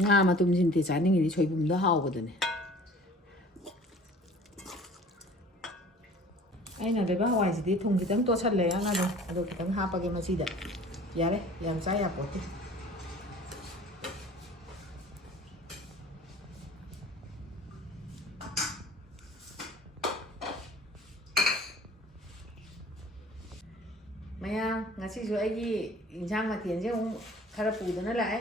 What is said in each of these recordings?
ꯉꯥ ꯃꯇꯨꯝꯁꯤꯡꯗꯤ ꯆꯥꯅꯤꯡꯉꯤꯗꯤ ꯁꯣꯏꯕꯨꯝꯗ ꯍꯥꯎꯕꯗꯨꯅꯦ ꯑꯩꯅ ꯂꯩꯕ ꯍꯋꯥꯏꯁꯤꯗꯤ ꯊꯨꯝ ꯈꯤꯇꯪ ꯇꯣꯠꯁꯜꯂꯦ ꯑꯉꯥꯡꯗꯣ ꯑꯗꯣ ꯈꯤꯇꯪ ꯍꯥꯞꯄꯒꯦ ꯃꯁꯤꯗ ꯌꯥꯔꯦ ꯌꯥꯝ ꯆꯥ ꯌꯥꯄꯣꯠꯇꯦ ꯃꯌꯥꯝ ꯉꯁꯤꯁꯨ ꯑꯩꯒꯤ ꯏꯟꯁꯥꯡ ꯃꯊꯦꯜꯁꯦ ꯑꯃꯨꯛ ꯈꯔ ꯄꯨꯗꯅ ꯂꯥꯛꯑꯦ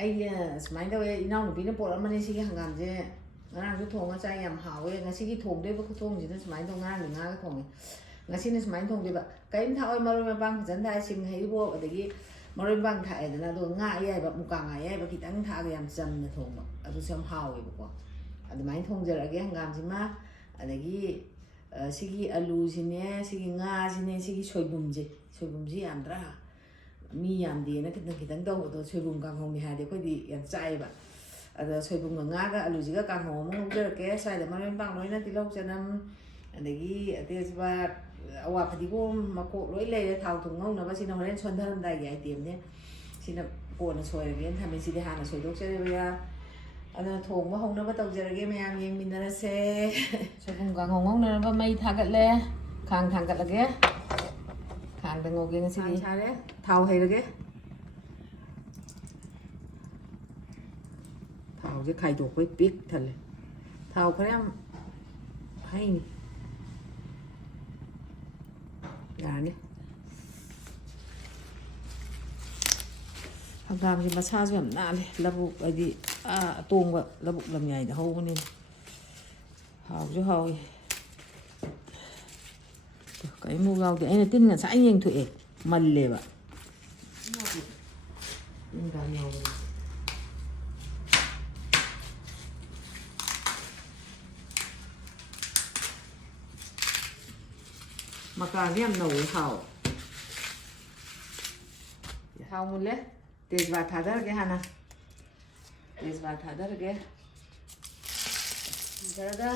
ꯑꯩꯅ ꯁꯨꯃꯥꯏꯅ ꯇꯧꯋꯦ ꯏꯅꯥꯎꯅꯨꯄꯤꯅ ꯄꯣꯔꯛꯑꯝꯕꯅꯤ ꯁꯤꯒꯤ ꯍꯪꯒꯥꯝꯁꯦ ꯉꯔꯥꯡꯁꯨ ꯊꯣꯡꯉ ꯆꯥꯏ ꯌꯥꯝ ꯍꯥꯎꯋꯦ ꯉꯁꯤꯒꯤ ꯊꯣꯡꯗꯣꯏꯕ ꯈꯨꯊꯣꯡꯁꯤꯅ ꯁꯨꯃꯥꯏꯅ ꯇꯧ ꯉꯔꯥꯡꯗꯤ ꯉꯥꯒ ꯊꯣꯡꯉꯦ ꯉꯁꯤꯅ ꯁꯨꯃꯥꯏꯅ ꯊꯣꯡꯗꯣꯏꯕ ꯀꯔꯤꯝ ꯊꯥꯛꯑꯣꯏ ꯃꯔꯣꯏ ꯃꯄꯥꯡ ꯐꯖꯅ ꯊꯥꯛꯑꯦ ꯁꯤꯡ ꯍꯩꯔꯤꯕꯣꯞ ꯑꯗꯒꯤ ꯃꯔꯣꯏ ꯃꯄꯥꯡ ꯊꯥꯛꯑꯦꯗꯅ ꯑꯗꯨꯒ ꯉꯥ ꯑꯌꯥꯏꯕ ꯃꯨꯀꯥ ꯉꯥ ꯑꯌꯥꯏꯕ ꯈꯤꯇꯪ ꯊꯥꯛꯑꯒ ꯌꯥꯝ ꯆꯝꯅ ꯊꯣꯡꯕ ꯑꯗꯨꯁꯨ ꯌꯥꯝ ꯍꯥꯎꯋꯦꯕꯀꯣ ꯑꯗꯨꯃꯥꯏꯅ ꯊꯣꯡꯖꯔꯛꯑꯒꯦ ꯍꯪꯒꯥꯝꯁꯤꯃ ꯑꯗꯒꯤ ꯁꯤꯒꯤ ꯑꯂꯨꯁꯤꯅꯦ ꯁꯤꯒꯤ ꯉꯥꯁꯤꯅꯦ ꯁꯤꯒꯤ ꯁꯣꯏꯕꯨꯝꯁꯤ ꯌꯥꯝꯗ꯭ꯔꯥ ꯃꯤ ꯌꯥꯝꯗꯦꯅ ꯈꯤꯇꯪ ꯈꯤꯇꯪ ꯇꯧꯕꯗꯣ ꯁꯣꯏꯕꯨꯝ ꯀꯥꯡꯍꯧꯅꯤ ꯍꯥꯏꯔꯗꯤ ꯑꯩꯈꯣꯏꯗꯤ ꯌꯥꯝ ꯆꯥꯏꯑꯦꯕ ꯑꯗ ꯁꯣꯏꯕꯨꯝꯒ ꯉꯥꯒ ꯑꯂꯨꯁꯤꯒ ꯀꯥꯡꯍꯧ ꯑꯃ ꯉꯧꯖꯔꯛꯀꯦ ꯁ꯭ꯋꯥꯏꯗ ꯃꯔꯣꯏ ꯃꯄꯥꯡ ꯂꯣꯏꯅ ꯇꯤꯜꯍꯧ ꯆꯅꯝ ꯑꯗꯒꯤ ꯑꯇꯦꯁꯄꯥꯠ ꯑꯋꯥ ꯐꯗꯤꯒꯣꯝ ꯃꯀꯣꯛ ꯂꯣꯏ ꯂꯩꯔꯦ ꯊꯥꯎ ꯊꯨꯝ ꯉꯧꯅꯕ ꯁꯤꯅ ꯍꯣꯔꯦꯟ ꯁꯣꯟꯊꯔꯝꯗꯥꯏꯒꯤ ꯑꯥꯏꯇꯦꯝꯅꯦ ꯁꯤꯅ ꯀꯣꯟꯅ ꯁꯣꯏꯔꯒꯦꯅ ꯊꯝꯃꯦ ꯁꯤꯗꯤ ꯍꯥꯟꯅ ꯁꯣꯏꯗꯣꯛꯆꯔꯦꯕ ꯑꯗꯨꯅ ꯊꯣꯡꯕ ꯍꯧꯅꯕ ꯇꯧꯖꯔꯒꯦ ꯃꯌꯥꯝ ꯌꯦꯡꯃꯤꯟꯅꯔꯁꯦ ꯁꯣꯏꯕꯨꯝ ꯀꯥꯡꯍꯧ ꯉꯧꯅꯅꯕ ꯃꯩ ꯊꯥꯒꯠꯂꯦ ꯈꯥꯡ ꯊꯥꯡꯒꯠꯂꯒꯦ ꯈꯥꯡꯗ ꯉꯧꯒꯦ ꯉꯁꯤꯗꯤ ꯁꯥꯔꯦ ꯊꯥꯎ ꯍꯩꯔꯒꯦ ꯊꯥꯎꯁꯦ ꯈꯥꯏꯗꯣꯛꯄꯩ ꯄꯤꯛ ꯊꯜꯂꯦ ꯊꯥꯎ ꯈꯔ ꯌꯥꯝ ꯍꯩꯅꯤ ꯌꯥꯔꯅꯤ ꯍꯪꯒꯥꯝꯁꯦ ꯃꯁꯥꯁꯨ ꯌꯥꯝ ꯅꯥꯜꯂꯦ ꯂꯧꯕꯨꯛ ꯍꯥꯏꯗꯤ ꯑꯇꯣꯡꯕ ꯂꯧꯕꯨꯛ ꯂꯝꯌꯥꯏꯗ ꯍꯧꯕꯅꯤꯅ ꯍꯥꯎꯁꯨ ꯍꯥꯎꯏ ꯀꯔꯤꯃꯨꯛ ꯌꯥꯎꯗꯦ ꯑꯩꯅ ꯇꯤꯟ ꯉꯁꯥꯏ ꯌꯦꯡꯊꯣꯛꯑꯦ ꯃꯜꯂꯦꯕ ꯇꯤꯟ ꯌꯥꯎꯕꯅꯤ ꯃꯀꯥꯁꯦ ꯌꯥꯝ ꯅꯧꯋꯦ ꯍꯥꯎꯋꯦ ꯊꯥꯎ ꯃꯨꯜꯂꯦ ꯇꯦꯖꯄꯥꯠ ꯊꯥꯗꯔꯒꯦ ꯍꯥꯟꯅ ꯇꯦꯖꯄꯥꯠ ꯊꯥꯗꯔꯒꯦ ꯈꯔꯒ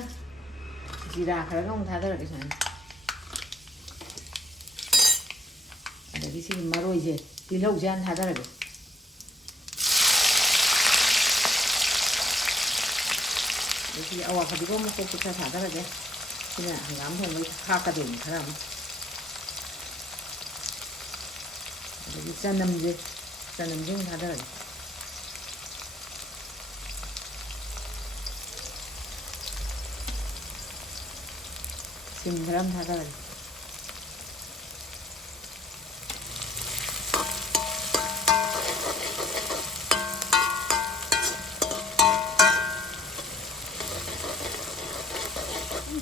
ꯖꯤꯔꯥ ꯈꯔꯒ ꯑꯃꯨꯛ ꯊꯥꯗꯔꯒꯦ ꯁꯨꯃꯥꯏꯅ ꯑꯗꯒꯤ ꯁꯤꯒꯤ ꯃꯔꯣꯏꯁꯦ ꯇꯤꯜꯍꯧꯁꯦ ꯍꯥꯟꯅ ꯊꯥꯗꯔꯒꯦ ꯑꯗꯒꯤ ꯁꯤꯒꯤ ꯑꯋꯥ ꯐꯗꯤꯒꯣꯝ ꯃꯀꯣꯛꯁꯦ ꯈꯔ ꯊꯥꯗꯔꯒꯦ ꯁꯤꯅ ꯍꯪꯒꯥꯝ ꯊꯣꯡꯕꯩ ꯊꯥꯛꯀꯗꯣꯏꯅꯤ ꯈꯔ ꯑꯃ ꯑꯗꯒꯤ ꯆꯅꯝꯁꯦ ꯑꯃꯨꯛ ꯊꯥꯗꯔꯒꯦ ꯁꯤꯡ ꯈꯔ ꯑꯃ ꯊꯥꯗꯔꯒꯦ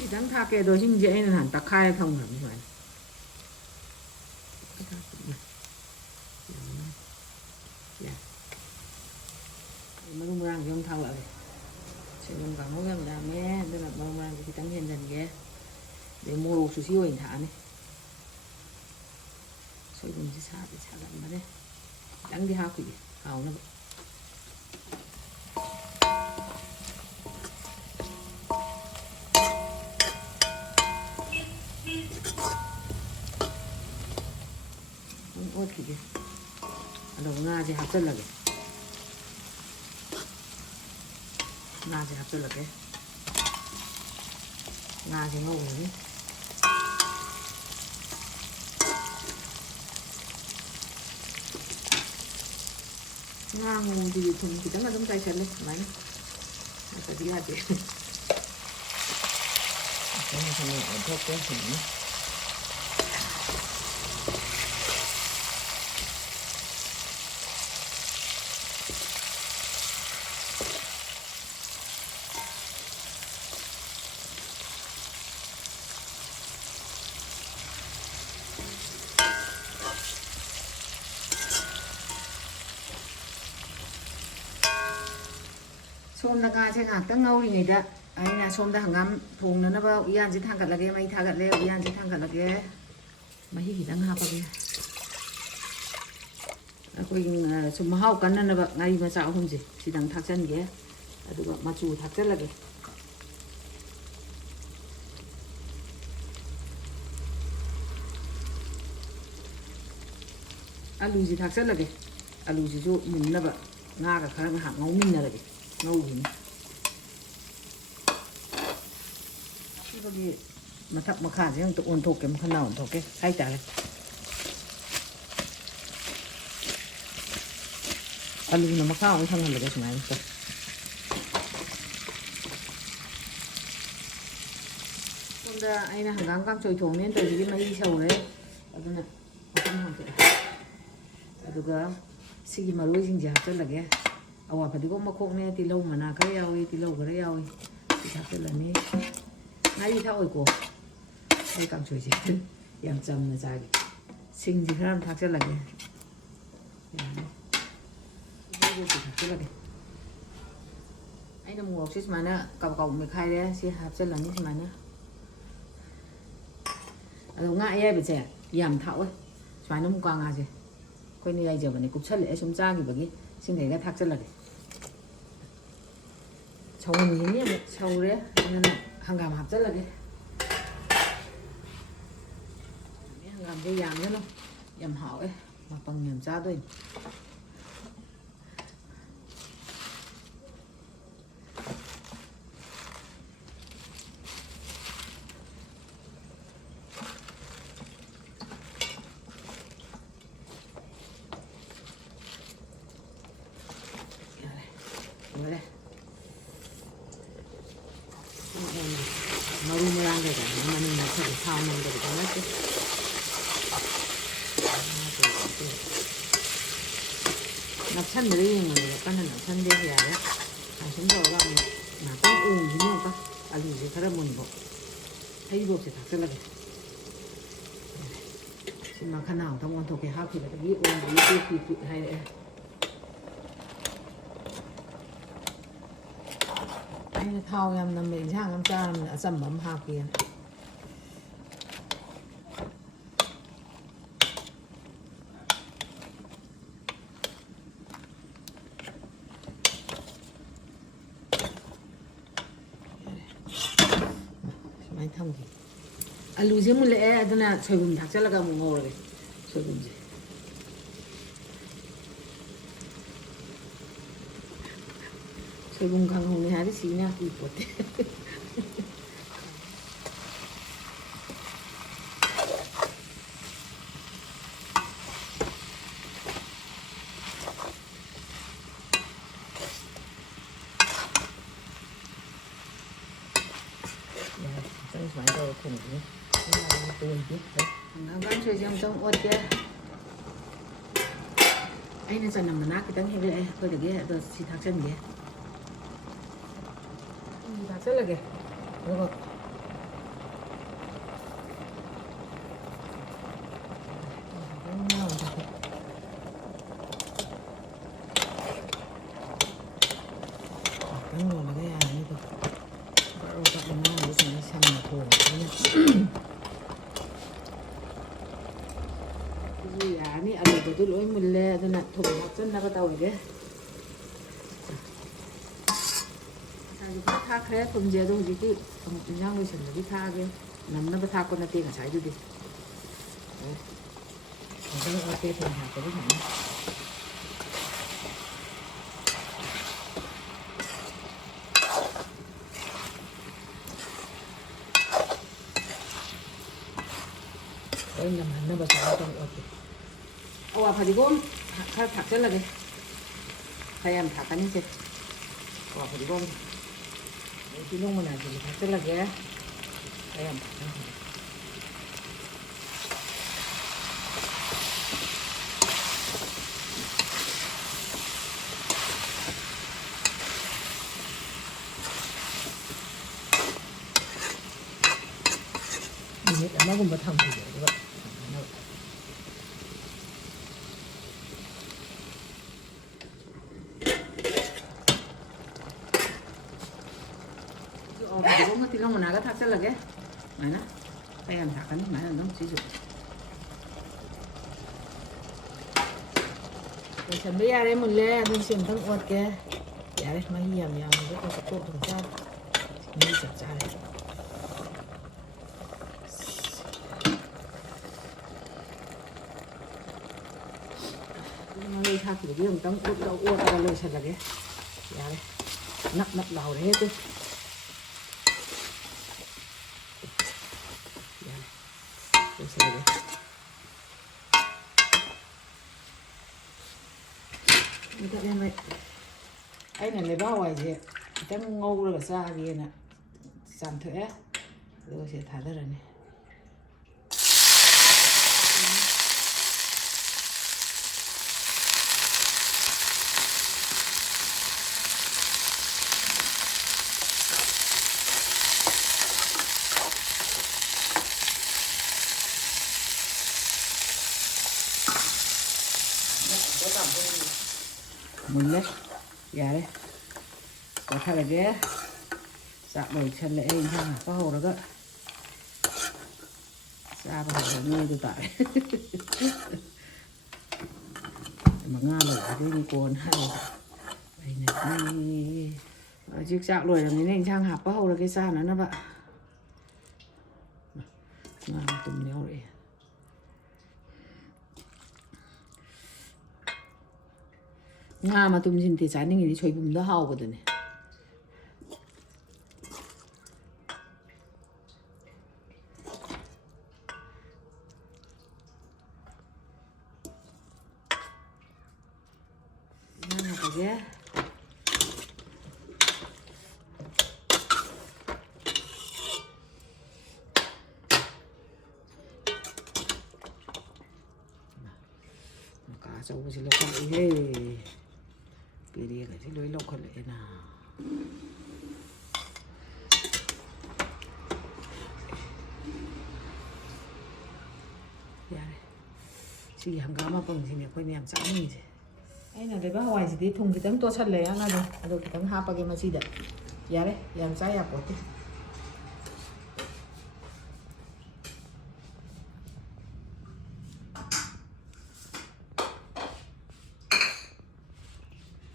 ꯈꯤꯇꯪ ꯊꯥꯛꯀꯦ ꯑꯗꯣ ꯁꯤꯡꯁꯦ ꯑꯩꯅ ꯅꯍꯥꯟ ꯇꯛꯈꯥꯏꯔ ꯊꯝꯈ꯭ꯔꯕꯅꯤ ꯁꯨꯃꯥꯏꯅ ꯃꯔꯨ ꯃꯔꯥꯡꯁꯦ ꯑꯃꯨꯛ ꯊꯥꯛꯂꯛꯑꯒꯦ ꯁꯣꯏꯕꯨꯝ ꯀꯥꯡꯍꯧ ꯌꯥꯝ ꯌꯥꯝꯃꯦ ꯑꯗꯨꯅ ꯃꯔꯨ ꯃꯔꯥꯡꯁꯦ ꯈꯤꯇꯪ ꯍꯦꯟꯖꯟꯒꯦ ꯑꯗꯩ ꯃꯣꯔꯣꯛꯁꯨ ꯁꯤ ꯑꯣꯏꯅ ꯊꯥꯛꯑꯅꯤ ꯁꯣꯏꯕꯨꯝꯁꯦ ꯁꯥꯒꯟꯕꯅꯦ ꯈꯤꯇꯪꯗꯤ ꯍꯥꯞꯈꯤꯒꯦ ꯍꯥꯎꯅꯕ ꯑꯣꯠꯈꯤꯒꯦ ꯑꯗꯨꯒ ꯉꯥꯁꯦ ꯍꯥꯞꯆꯤꯜꯂꯒꯦ ꯉꯥꯁꯦ ꯉꯧꯔꯅꯤ ꯉꯥ ꯉꯧꯕꯗꯤ ꯊꯨꯝ ꯈꯤꯇꯪ ꯑꯗꯨꯝ ꯆꯥꯏꯁꯜꯂꯦ ꯁꯨꯃꯥꯏꯅ ꯅꯠꯇ꯭ꯔꯗꯤ ꯌꯥꯗꯦ ꯑꯣꯟꯊꯣꯛꯀꯦ ꯁꯨꯃꯥꯏꯅ ꯁꯣꯝꯗ ꯉꯥꯁꯦ ꯉꯥꯏꯍꯥꯛꯇꯪ ꯉꯧꯔꯤꯉꯩꯗ ꯑꯩꯅ ꯁꯣꯝꯗ ꯍꯪꯒꯥꯝ ꯊꯣꯡꯅꯅꯕ ꯎꯌꯥꯟꯁꯦ ꯊꯥꯡꯒꯠꯂꯒꯦ ꯃꯩ ꯊꯥꯒꯠꯂꯦ ꯎꯌꯥꯟꯁꯦ ꯊꯥꯡꯒꯠꯂꯒꯦ ꯃꯍꯤ ꯈꯤꯇꯪ ꯍꯥꯞꯄꯒꯦ ꯑꯩꯈꯣꯏꯒꯤ ꯁꯨꯝ ꯃꯍꯥꯎ ꯀꯟꯅꯅꯕ ꯉꯥꯔꯤ ꯃꯆꯥ ꯑꯍꯨꯝꯁꯦ ꯁꯤꯗꯪ ꯊꯥꯛꯆꯟꯒꯦ ꯑꯗꯨꯒ ꯃꯆꯨ ꯊꯥꯛꯆꯜꯂꯒꯦ ꯑꯂꯨꯁꯤ ꯊꯥꯛꯆꯜꯂꯒꯦ ꯑꯂꯨꯁꯤꯁꯨ ꯃꯨꯟꯅꯕ ꯉꯥꯒ ꯈꯔ ꯉꯥꯏꯍꯥꯛ ꯉꯧꯃꯤꯟꯅꯔꯒꯦ ꯉꯧꯈꯤꯅꯤ ꯁꯤꯕꯒꯤ ꯃꯊꯛ ꯃꯈꯥꯁꯦ ꯑꯝꯇ ꯑꯣꯟꯊꯣꯛꯀꯦ ꯃꯈꯜ ꯑꯣꯟꯊꯣꯛꯀꯦ ꯍꯥꯏꯇꯥꯔꯦ ꯑꯂꯨꯅ ꯃꯈꯥ ꯑꯃꯨꯛ ꯊꯪꯍꯜꯂꯒꯦ ꯁꯨꯃꯥꯏꯅ ꯇꯧ ꯁꯣꯝꯗ ꯑꯩꯅ ꯍꯪꯒꯥꯝ ꯀꯥꯡꯁꯣꯏ ꯊꯣꯡꯅꯦꯅ ꯇꯧꯔꯤꯁꯤꯒꯤ ꯃꯍꯤ ꯁꯧꯔꯦ ꯑꯗꯨꯅ ꯃꯈꯨꯝ ꯍꯥꯡꯇꯣꯛꯑꯦ ꯑꯗꯨꯒ ꯁꯤꯒꯤ ꯃꯔꯣꯏꯁꯤꯡꯁꯦ ꯍꯥꯞꯆꯤꯜꯂꯒꯦ ꯑꯋꯥ ꯐꯗꯤꯒꯣꯝ ꯃꯈꯣꯛꯅꯦ ꯇꯤꯜꯍꯧ ꯃꯅꯥ ꯈꯔ ꯌꯥꯎꯏ ꯇꯤꯜꯍꯧ ꯈꯔ ꯌꯥꯎꯏ ꯁꯤ ꯍꯥꯞꯆꯤꯜꯂꯅꯤ ꯉꯥꯔꯤ ꯊꯥꯛꯑꯣꯏꯀꯣ ꯑꯩ ꯀꯥꯡꯁꯣꯏꯁꯦ ꯌꯥꯝ ꯆꯝꯅ ꯆꯥꯒꯦ ꯁꯤꯡꯁꯤ ꯈꯔ ꯑꯃ ꯊꯥꯛꯆꯤꯜꯂꯒꯦ ꯌꯥꯅꯤ ꯍꯥꯞꯆꯤꯜꯂꯒꯦ ꯑꯩꯅ ꯃꯣꯔꯣꯛꯁꯦ ꯁꯨꯃꯥꯏꯅ ꯀꯥꯎ ꯃꯦꯠꯈꯥꯏꯔꯦ ꯁꯤ ꯍꯥꯞꯆꯤꯜꯂꯅꯤ ꯁꯨꯃꯥꯏꯅ ꯑꯗꯣ ꯉꯥ ꯑꯌꯥꯏꯕꯁꯦ ꯌꯥꯝ ꯊꯥꯛꯑꯣꯏ ꯁꯨꯃꯥꯏꯅ ꯃꯨꯀꯥ ꯉꯥꯁꯦ ꯑꯩꯈꯣꯏꯅ ꯌꯥꯏꯖꯕꯅꯦ ꯀꯨꯞꯁꯜꯂꯛꯑꯦ ꯁꯨꯝ ꯆꯥꯈꯤꯕꯒꯤ ꯁꯤꯡꯈꯩꯒ ꯊꯥꯛꯆꯤꯜꯂꯒꯦ ꯁꯧꯍꯟꯈꯤꯅꯤ ꯑꯃꯨꯛ ꯁꯧꯔꯦ ꯑꯗꯨꯅ ꯍꯪꯒꯥꯝ ꯍꯥꯞꯆꯤꯜꯂꯒꯦ ꯍꯪꯒꯥꯝꯁꯦ ꯌꯥꯝꯖꯅꯨ ꯌꯥꯝ ꯍꯥꯎꯋꯦ ꯃꯄꯪ ꯌꯥꯝ ꯆꯥꯗꯣꯏꯅꯤ ꯂꯣꯏꯔꯦ ꯃꯔꯨ ꯃꯔꯥꯡ ꯀꯩꯀꯥ ꯃꯅꯤꯡ ꯃꯊꯛ ꯊꯥꯎ ꯅꯝꯗꯕꯤꯗ ꯅꯠꯇꯦ ꯅꯞꯁꯟꯕꯗ ꯌꯦꯡꯕꯅꯦꯕ ꯀꯟꯅ ꯅꯞꯁꯟꯗꯦ ꯌꯥꯔꯦ ꯁꯨꯝ ꯇꯧꯔꯒ ꯑꯃꯨꯛ ꯉꯥꯛꯇꯪ ꯎꯪꯈꯤꯅꯤ ꯑꯃꯨꯛꯀ ꯑꯂꯨꯁꯦ ꯈꯔ ꯃꯨꯟꯕ ꯍꯩꯔꯤꯕꯣꯞꯁꯦ ꯊꯥꯛꯆꯤꯜꯂꯒꯦ ꯁꯤ ꯃꯈꯜ ꯑꯃꯨꯛꯇꯪ ꯑꯣꯟꯊꯣꯛꯀꯦ ꯍꯥꯞꯈꯤꯕꯗꯒꯤ ꯑꯣꯟꯕꯒꯤ ꯄꯤꯛ ꯍꯥꯏꯔꯛꯑꯦ ꯑꯩꯅ ꯊꯥꯎ ꯌꯥꯝ ꯅꯝꯕ ꯏꯟꯁꯥꯡ ꯑꯃ ꯆꯥꯔꯕꯅꯤꯅ ꯑꯆꯝꯕ ꯑꯃ ꯍꯥꯞꯀꯦꯅ ꯁꯨꯃꯥꯏꯅ ꯊꯝꯒꯦ ꯑꯂꯨꯁꯦ ꯃꯨꯜꯂꯛꯑꯦ ꯑꯗꯨꯅ ꯁꯣꯏꯕꯨꯝ ꯊꯥꯛꯆꯤꯜꯂꯒ ꯑꯃꯨꯛ ꯉꯧꯔꯒꯦ ꯁꯣꯏꯕꯨꯝꯁꯦ ꯁꯣꯏꯕꯨꯝ ꯀꯥꯡꯍꯧꯅꯤ ꯍꯥꯏꯔꯗꯤ ꯁꯤꯅ ꯀꯨꯏ ꯄꯣꯠꯇꯦ ꯁꯨꯃꯥꯏꯅ ꯇꯧꯔ ꯊꯣꯡꯕꯅꯤ ꯍꯪꯒꯥꯝ ꯀꯥꯡꯁꯣꯏꯁꯦ ꯑꯃꯨꯛꯇꯪ ꯑꯣꯠꯀꯦ ꯑꯩꯅ ꯆꯅꯝ ꯃꯅꯥ ꯈꯤꯇꯪ ꯍꯦꯛꯂꯛꯑꯦ ꯑꯩꯈꯣꯏꯗꯒꯤ ꯑꯗꯣ ꯁꯤ ꯊꯥꯛꯆꯤꯟꯒꯦ ꯊꯥꯛꯆꯤꯜꯂꯒꯦ ꯑꯗꯨꯒ ꯉꯥꯛꯇꯪ ꯂꯣꯜꯂꯒ ꯌꯥꯔꯅꯤꯗꯣ ꯕꯥꯔꯣ ꯃꯉꯥꯗ ꯁꯨꯃꯥꯏꯅ ꯁꯝꯅ ꯊꯣꯡꯕꯅꯤꯅ ꯁꯤꯁꯨ ꯌꯥꯔꯅꯤ ꯑꯂꯨꯗꯨ ꯂꯣꯏ ꯃꯨꯜꯂꯦ ꯑꯗꯨꯅ ꯊꯨꯝ ꯍꯥꯞꯆꯤꯟꯅꯕ ꯇꯧꯔꯤꯒꯦ ꯉꯁꯥꯏꯁꯨ ꯈꯔ ꯊꯥꯛꯈ꯭ꯔꯦ ꯊꯨꯝꯁꯦ ꯑꯗꯣ ꯍꯧꯖꯤꯛꯇꯤ ꯑꯃꯨꯛ ꯏꯟꯖꯥꯡ ꯂꯣꯏꯁꯟꯕꯒꯤ ꯊꯥꯛꯑꯒꯦ ꯅꯝꯅꯕ ꯊꯥꯛꯄ ꯅꯠꯇꯦ ꯉꯁꯥꯏꯗꯨꯗꯤ ꯊꯨꯝ ꯍꯥꯞꯄꯒ ꯁꯨꯃꯥꯏꯅ ꯂꯣꯏ ꯅꯝꯍꯟꯅꯕ ꯁꯨꯃꯥꯏꯅ ꯇꯧ ꯑꯣꯠꯀꯦ ꯑꯋꯥ ꯐꯗꯤꯒꯣꯝ ꯈꯔ ꯊꯥꯛꯆꯤꯜꯂꯒꯦ ꯈꯔ ꯌꯥꯝ ꯊꯥꯛꯀꯅꯤꯁꯦ ꯑꯋꯥ ꯐꯗꯤꯒꯣꯝ ꯇꯤꯜꯍꯧ ꯃꯅꯥꯁꯤꯁꯨ ꯊꯥꯛꯆꯤꯜꯂꯒꯦ ꯈꯔ ꯌꯥꯝ ꯊꯥꯛꯀꯅꯤ ꯃꯤꯅꯤꯠ ꯑꯃꯒꯨꯝꯕ ꯊꯝꯈꯤꯒꯦ ꯑꯗꯨꯒ ꯐꯗꯤꯒꯣꯝꯒ ꯇꯤꯜꯍꯧ ꯃꯅꯥꯒ ꯊꯥꯛꯆꯤꯜꯂꯒꯦ ꯁꯨꯃꯥꯏꯅ ꯈꯔ ꯌꯥꯝ ꯊꯥꯛꯀꯅꯤ ꯁꯨꯃꯥꯏꯅ ꯑꯗꯨꯝ ꯁꯤꯁꯨ ꯂꯣꯏꯁꯟꯕ ꯌꯥꯔꯦ ꯃꯨꯜꯂꯦ ꯑꯗꯨꯝ ꯁꯤ ꯑꯃꯨꯛꯇꯪ ꯑꯣꯠꯀꯦ ꯌꯥꯔꯦ ꯃꯍꯤ ꯌꯥꯝ ꯌꯥꯝꯃꯁꯨ ꯀꯩꯁꯨ ꯀꯣꯛꯇꯨꯝ ꯆꯥꯔꯦ ꯃꯍꯤ ꯆꯞ ꯆꯥꯔꯦ ꯉꯥꯔꯤ ꯊꯥꯛꯈꯤꯕꯗꯤ ꯑꯃꯨꯛꯇꯪ ꯑꯣꯠꯂꯒ ꯂꯣꯏꯁꯤꯜꯂꯒꯦ ꯌꯥꯔꯦ ꯅꯞ ꯅꯞ ꯂꯥꯎꯔꯦ ꯑꯗꯨ ꯌꯥꯔꯦ ꯂꯣꯏꯁꯤꯜꯂꯒꯦ ꯑꯩꯅ ꯂꯩꯕꯥꯛ ꯍꯋꯥꯏꯁꯦ ꯈꯤꯇꯪ ꯉꯧꯔꯒ ꯆꯥꯒꯦꯅ ꯆꯥꯝꯊꯣꯛꯑꯦ ꯑꯗꯨꯒ ꯁꯤ ꯊꯥꯗꯔꯅꯤ ꯃꯨꯜꯂꯦ ꯌꯥꯔꯦ ꯆꯥꯊꯔꯒꯦ ꯆꯥꯛ ꯂꯣꯏꯁꯜꯂꯛꯑꯦ ꯏꯟꯁꯥꯡ ꯍꯥꯞꯄ ꯍꯧꯔꯒ ꯆꯥꯕ ꯍꯧꯔꯅꯤ ꯑꯗꯨ ꯇꯥꯔꯦ ꯃꯉꯥ ꯂꯧꯈꯤꯗꯣꯏꯅꯤ ꯀꯣꯟꯅ ꯍꯥꯏꯔꯒ ꯑꯩꯅꯗꯤ ꯍꯧꯖꯤꯛ ꯆꯥꯛ ꯂꯣꯏꯔꯕꯅꯤꯅ ꯏꯟꯁꯥꯡ ꯍꯥꯞꯄ ꯍꯧꯔꯒꯦ ꯆꯥꯅꯅꯕ ꯉꯥ ꯃꯇꯨꯝ ꯌꯥꯎꯔꯛꯑꯦ ꯉꯥ ꯃꯇꯨꯝꯁꯤꯡꯗꯤ ꯆꯥꯅꯤꯡꯉꯤꯗꯤ ꯁꯣꯏꯕꯨꯝꯗ ꯍꯥꯎꯕꯗꯨꯅꯦ ꯍꯥꯞꯄꯒꯦ ꯃꯀꯥ ꯑꯆꯧꯕꯁꯤ ꯂꯧꯈꯠꯂꯛꯏꯍꯦ ꯄꯦꯔꯦꯒꯁꯤ ꯂꯣꯏ ꯂꯧꯈꯠꯂꯛꯑꯦꯅ ꯌꯥꯔꯦ ꯁꯤꯒꯤ ꯍꯪꯒꯥꯝ ꯃꯄꯪꯁꯤꯅꯦ ꯑꯩꯈꯣꯏꯅ ꯌꯥꯝ ꯆꯥꯅꯤꯡꯉꯤꯁꯦ ꯑꯩꯅ ꯂꯩꯕꯥꯛ ꯍꯋꯥꯏꯁꯤꯗꯤ ꯊꯨꯝ ꯈꯤꯇꯪ ꯇꯣꯠꯁꯜꯂꯦ ꯑꯉꯥꯡꯗꯣ ꯑꯗꯣ ꯈꯤꯇꯪ ꯍꯥꯞꯄꯒꯦ ꯃꯁꯤꯗ ꯌꯥꯔꯦ ꯌꯥꯝ ꯆꯥ ꯌꯥꯄꯣꯠꯇꯦ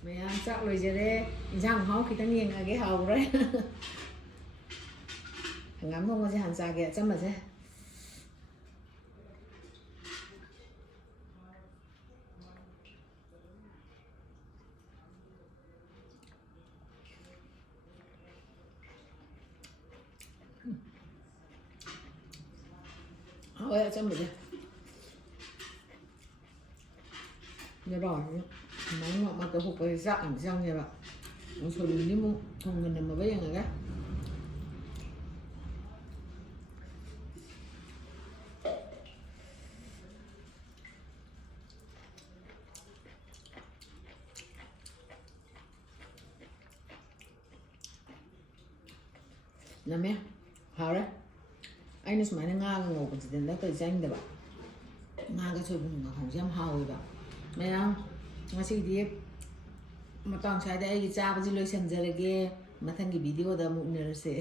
ꯃꯌꯥꯝ ꯆꯥꯛ ꯂꯣꯏꯖꯔꯦ ꯏꯟꯁꯥꯡ ꯃꯍꯥꯎ ꯈꯤꯇꯪ ꯌꯦꯡꯉꯒꯦ ꯍꯥꯎꯕ꯭ꯔꯥ ꯍꯪꯒꯥꯝ ꯊꯣꯡꯕꯁꯦ ꯍꯥꯟꯅ ꯆꯥꯒꯦ ꯑꯆꯝꯕꯁꯦ ꯍꯥꯎꯋꯦ ꯑꯆꯝꯕꯁꯦ ꯂꯩꯕꯥꯛꯁꯤ ꯑꯗꯨꯃꯥꯏꯅ ꯃꯔꯛꯇ ꯍꯨꯞꯄꯁꯦ ꯆꯥꯛ ꯌꯥꯝ ꯆꯪꯉꯦꯕ ꯁꯣꯏꯕꯨꯝꯗꯤ ꯑꯃꯨꯛ ꯊꯨꯝꯒ ꯅꯝꯃꯕ ꯌꯦꯡꯉꯒꯦ ꯅꯝꯃꯦ ꯍꯥꯎꯔꯦ ꯑꯩꯅ ꯁꯨꯃꯥꯏꯅ ꯉꯥꯒ ꯉꯧꯕꯁꯤꯗ ꯅꯠꯇ꯭ꯔꯗꯤ ꯆꯥꯅꯤꯡꯗꯕ ꯉꯥꯒ ꯁꯣꯏꯕꯨꯝꯒ ꯉꯧꯕꯁꯦ ꯌꯥꯝ ꯍꯥꯎꯋꯦꯕ ꯃꯌꯥꯝ ꯉꯁꯤꯗꯤ ꯃꯇꯥꯡ ꯁ꯭ꯋꯥꯏꯗ ꯑꯩꯒꯤ ꯆꯥꯕꯁꯤ ꯂꯣꯏꯁꯤꯟꯖꯔꯒꯦ ꯃꯊꯪꯒꯤ ꯚꯤꯗꯤꯑꯣꯗ ꯑꯃꯨꯛ ꯎꯅꯔꯁꯦ